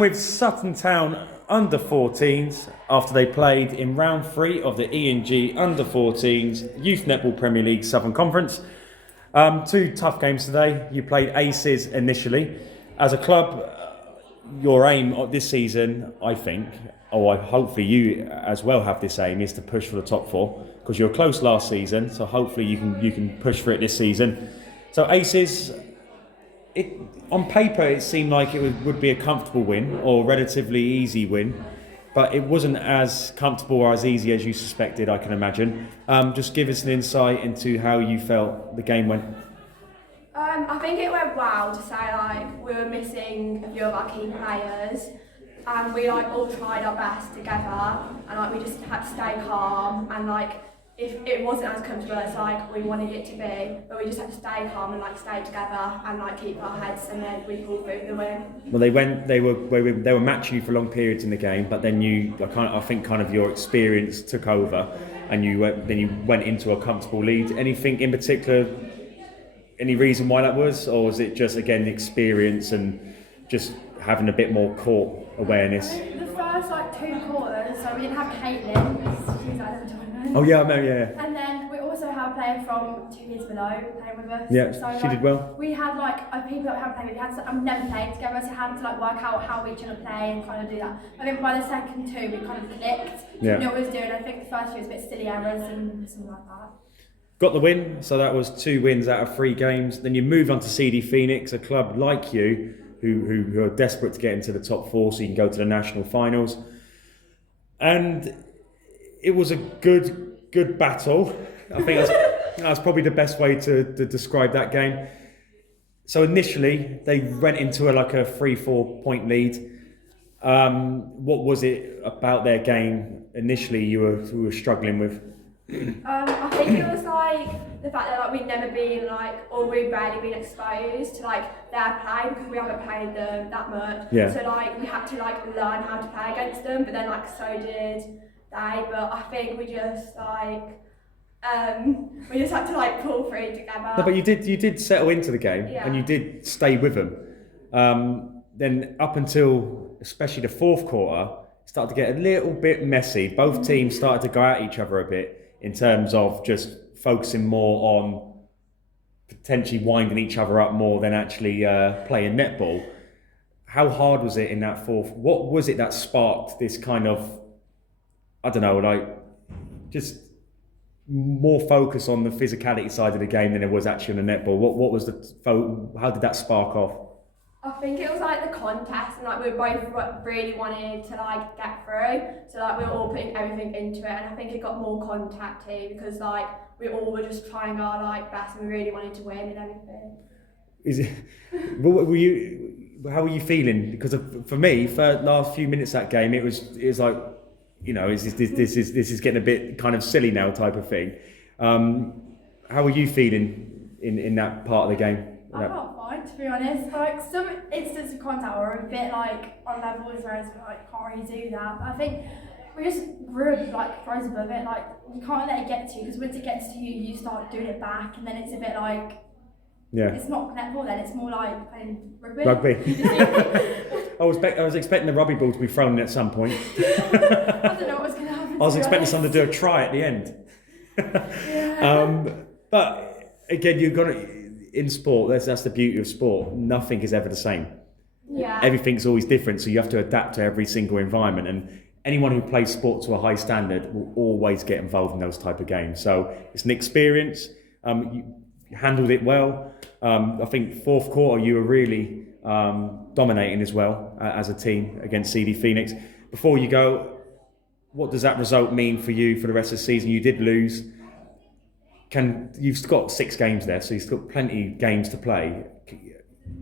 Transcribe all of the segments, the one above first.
I'm with Sutton Town under 14s after they played in round 3 of the E&G under 14s Youth Netball Premier League Southern Conference. 2 tough games today. You played Aces initially. As a club, your aim this season, I think, hopefully you as well have this aim, is to push for the top 4 because you were close last season. So hopefully you can push for it this season. So Aces, on paper it seemed like it would be a comfortable win or relatively easy win, but it wasn't as comfortable or as easy as you suspected, I can imagine. Just give us an insight into how you felt the game went. I think it went well to say we were missing a few of our key players and we all tried our best together and we just had to stay calm and if it wasn't as comfortable as we wanted it to be, but we just had to stay calm and stay together and keep our heads, and then we pulled through the win. Well, they were matching you for long periods in the game, but then I think your experience took over, and you went into a comfortable lead. Anything in particular? Any reason why that was, or was it just again experience and just having a bit more court awareness? The first 2 quarters, so we didn't have Caitlin. She's out of the tournament. Oh yeah, I know, yeah. And then we also have a player from 2 years below playing with us. Yeah, so, she did well. We had people that we haven't played with. We had never played together, so had to work out how each other play and kind of do that. I think by the second 2 we kind of clicked. Yeah. We knew what we was doing. I think the first few was a bit silly errors and something like that. Got the win, so that was 2 wins out of 3 games. Then you moved on to CD Phoenix, a club like you, who are desperate to get into the top 4 so you can go to the national finals. And it was a good battle. I think that's probably the best way to describe that game. So initially, they went into a 3-4 point lead. What was it about their game initially you were struggling with? I think it was the fact that we'd never been or we'd barely been exposed to their play because we haven't played them that much. Yeah. So we had to learn how to play against them, but then so did they. But I think we just we just had to pull through together. No, but you did settle into the game, yeah. And you did stay with them. Then up until especially the 4th quarter, it started to get a little bit messy. Both teams started to go at each other a bit in terms of just focusing more on potentially winding each other up more than actually playing netball. How hard was it in that 4th? What was it that sparked this kind of, just more focus on the physicality side of the game than it was actually on the netball? What was how did that spark off? I think it was the contest, and we both really wanted to get through, so we were all putting everything into it, and I think it got more contacty because we all were just trying our best and we really wanted to win and everything. Is it? How were you feeling? Because for me, for the last few minutes of that game, it was this is getting a bit kind of silly now type of thing. How were you feeling in that part of the game? I felt fine, to be honest. Some instances of contact were a bit on levels where it's can't really do that. But I think we just grew froze above it. You can't let it get to you because once it gets to you, you start doing it back, and then it's a bit yeah. It's not netball then. It's more playing rugby. Rugby. I was expecting the rugby ball to be thrown in at some point. I don't know what was going to happen. I was expecting someone to do a try at the end. Yeah. But again, you've got to. In sport, that's the beauty of sport. Nothing is ever the same. Yeah. Everything's always different, so you have to adapt to every single environment. And anyone who plays sport to a high standard will always get involved in those type of games. So it's an experience. You handled it well. I think 4th quarter you were really dominating as well as a team against CD Phoenix. Before you go, what does that result mean for you for the rest of the season? You did lose. You've got 6 games there, so you've got plenty of games to play.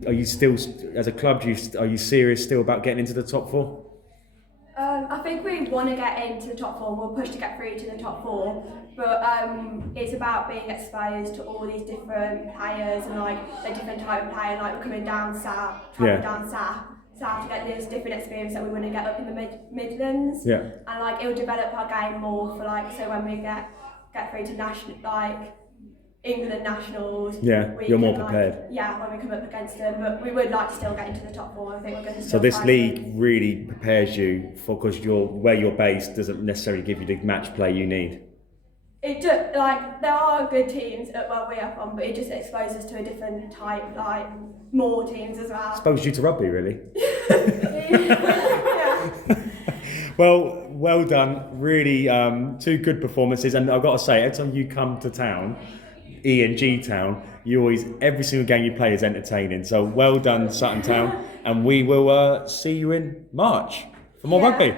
Are you still, as a club, are you serious still about getting into the top 4? I think we want to get into the top 4. We'll push to get through to the top 4, but it's about being exposed to all these different players and the different type of player. We're coming down south, traveling down south to get this different experience that we want to get up in the Midlands. Yeah. And it will develop our game more for so when we get through to national, England nationals. Yeah, we you're more can, like, prepared. Yeah, when we come up against them, but we would like to still get into the top 4. I think we're going to. So this league really prepares you for, because where you're based doesn't necessarily give you the match play you need. It just, like, there are good teams at where we are from, but it just exposes us to a different type, like more teams as well. Exposed you to rugby, really. Yeah. Well done. Really, 2 good performances, and I've got to say, every time you come to town, E&G Town, every single game you play is entertaining. So well done, Sutton Town, and we will see you in March for more rugby.